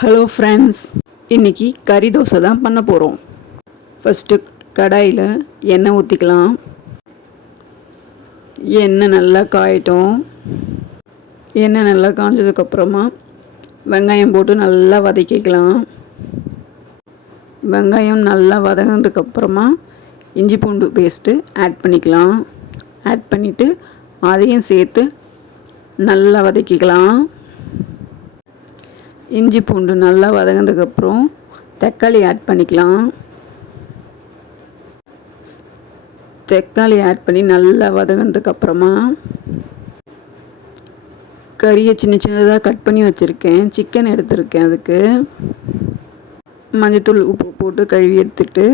Hello friends, இன்றைக்கி கறி தோசை தான் பண்ண போகிறோம். ஃபஸ்ட்டு கடாயில் எண்ணெய் ஊற்றிக்கலாம். எண்ணெய் நல்லா காயட்டும். எண்ணெய் நல்லா காஞ்சதுக்கப்புறமா வெங்காயம் போட்டு நல்லா வதக்கிக்கலாம். வெங்காயம் நல்லா வதங்கினதுக்கப்புறமா இஞ்சி பூண்டு பேஸ்ட்டு ஆட் பண்ணிக்கலாம். ஆட் பண்ணிவிட்டு அதையும் சேர்த்து நல்லா வதக்கிக்கலாம். இஞ்சி பூண்டு நல்லா வதங்கினதுக்கப்புறம் தக்காளி ஆட் பண்ணிக்கலாம். தக்காளி ஆட் பண்ணி நல்லா வதங்கினதுக்கப்புறமா கறியை சின்ன சின்னதாக கட் பண்ணி வச்சுருக்கேன். சிக்கன் எடுத்துருக்கேன். அதுக்கு மஞ்சத்தூள் உப்பு போட்டு கழுவி எடுத்துகிட்டு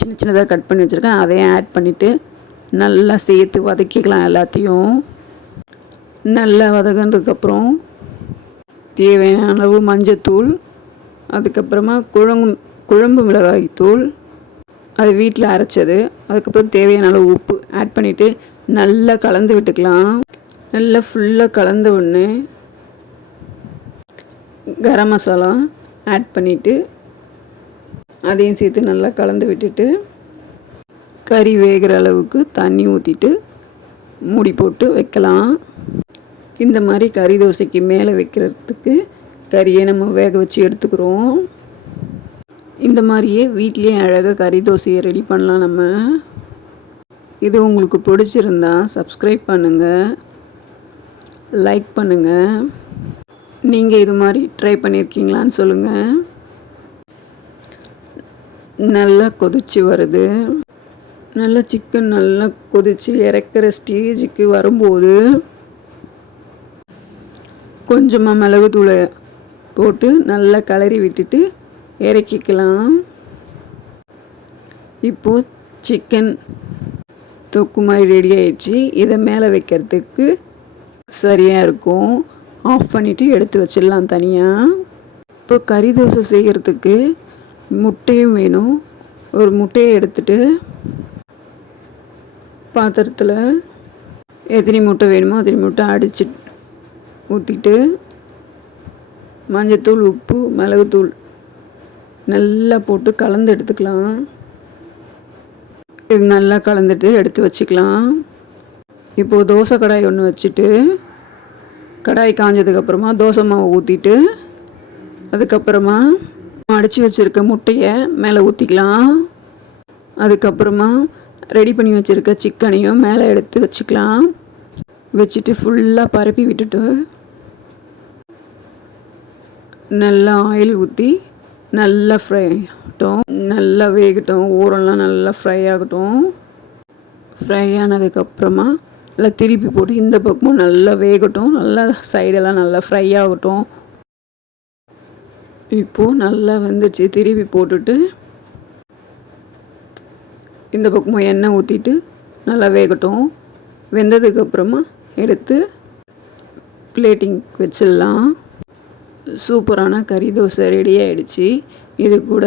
சின்ன சின்னதாக கட் பண்ணி வச்சுருக்கேன். அதையும் ஆட் பண்ணிவிட்டு நல்லா சேர்த்து வதக்கிக்கலாம். எல்லாத்தையும் நல்லா வதங்கினதுக்கப்புறம் தேவையான அளவு மஞ்சத்தூள், அதுக்கப்புறமா குழம்பு மிளகாய் தூள், அது வீட்டில் அரைச்சது, அதுக்கப்புறம் தேவையான அளவு உப்பு ஆட் பண்ணிவிட்டு நல்லா கலந்து விட்டுக்கலாம். நல்லா ஃபுல்லாக கலந்த உடனே கரம் மசாலா ஆட் பண்ணிவிட்டு அதையும் சேர்த்து நல்லா கலந்து விட்டுட்டு கறி வேகிற அளவுக்கு தண்ணி ஊற்றிட்டு மூடி போட்டு வைக்கலாம். இந்த மாதிரி கறி தோசைக்கு மேலே வைக்கிறதுக்கு கறியை நம்ம வேக வச்சு எடுத்துக்கிறோம். இந்த மாதிரியே வீட்லேயே அழகாக கறி தோசையை ரெடி பண்ணலாம். நம்ம இது உங்களுக்கு பிடிச்சிருந்தா சப்ஸ்கிரைப் பண்ணுங்கள், லைக் பண்ணுங்கள். நீங்கள் இது மாதிரி ட்ரை பண்ணியிருக்கீங்களான்னு சொல்லுங்கள். நல்லா கொதிச்சு வருது. நல்லா சிக்கன் நல்லா கொதித்து இறக்குற ஸ்டேஜுக்கு வரும்போது கொஞ்சமாக மிளகுத்தூளை போட்டு நல்லா கிளறி விட்டுட்டு இறக்கிக்கலாம். இப்போது சிக்கன் தொக்கு மாதிரி ரெடி ஆயிடுச்சு. இதை மேலே வைக்கிறதுக்கு சரியாக இருக்கும். ஆஃப் பண்ணிவிட்டு எடுத்து வச்சிடலாம் தனியாக. இப்போ கறி தோசை செய்கிறதுக்கு முட்டையும் வேணும். ஒரு முட்டையை எடுத்துட்டு பாத்திரத்தில் எத்தனை முட்டை வேணுமோ அத்தனை முட்டை அடிச்சு ஊற்றிட்டு மஞ்சத்தூள், உப்பு, மிளகுத்தூள் நல்லா போட்டு கலந்து எடுத்துக்கலாம். இது நல்லா கலந்துட்டு எடுத்து வச்சுக்கலாம். இப்போது தோசை கடாய் ஒன்று வச்சுட்டு கடாய் காஞ்சதுக்கப்புறமா தோசை மாவை ஊற்றிட்டு அதுக்கப்புறமா அடித்து வச்சுருக்க முட்டையை மேலே ஊற்றிக்கலாம். அதுக்கப்புறமா ரெடி பண்ணி வச்சுருக்க சிக்கனையும் மேலே எடுத்து வச்சுக்கலாம். வச்சுட்டு ஃபுல்லாக பரப்பி விட்டுட்டு நல்லா ஆயில் ஊற்றி நல்லா ஃப்ரை ஆகட்டும். நல்லா வேகட்டும். ஊரெல்லாம் நல்லா ஃப்ரை ஆகட்டும். ஃப்ரை ஆனதுக்கப்புறமா நல்லா திருப்பி போட்டு இந்த பக்கமும் நல்லா வேகட்டும். நல்லா சைடெல்லாம் நல்லா ஃப்ரை ஆகட்டும். இப்போது நல்லா வெந்துச்சு. திருப்பி போட்டுட்டு இந்த பக்கமும் எண்ணெய் ஊற்றிட்டு நல்லா வேகட்டும். வெந்ததுக்கப்புறமா எடுத்து பிளேட்டிங் வச்சிடலாம். சூப்பரான கறி தோசை ரெடி ஆகிடுச்சு. இது கூட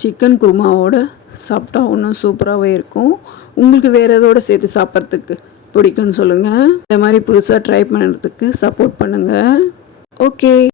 சிக்கன் குருமாவோடு சாப்பிட்டா இன்னும் சூப்பராகவே இருக்கும். உங்களுக்கு வேறு எதோடு சேர்த்து சாப்பிட்றதுக்கு பிடிக்கும்னு சொல்லுங்கள். இந்த மாதிரி புதுசாக ட்ரை பண்ணுறதுக்கு சப்போர்ட் பண்ணுங்கள். ஓகே.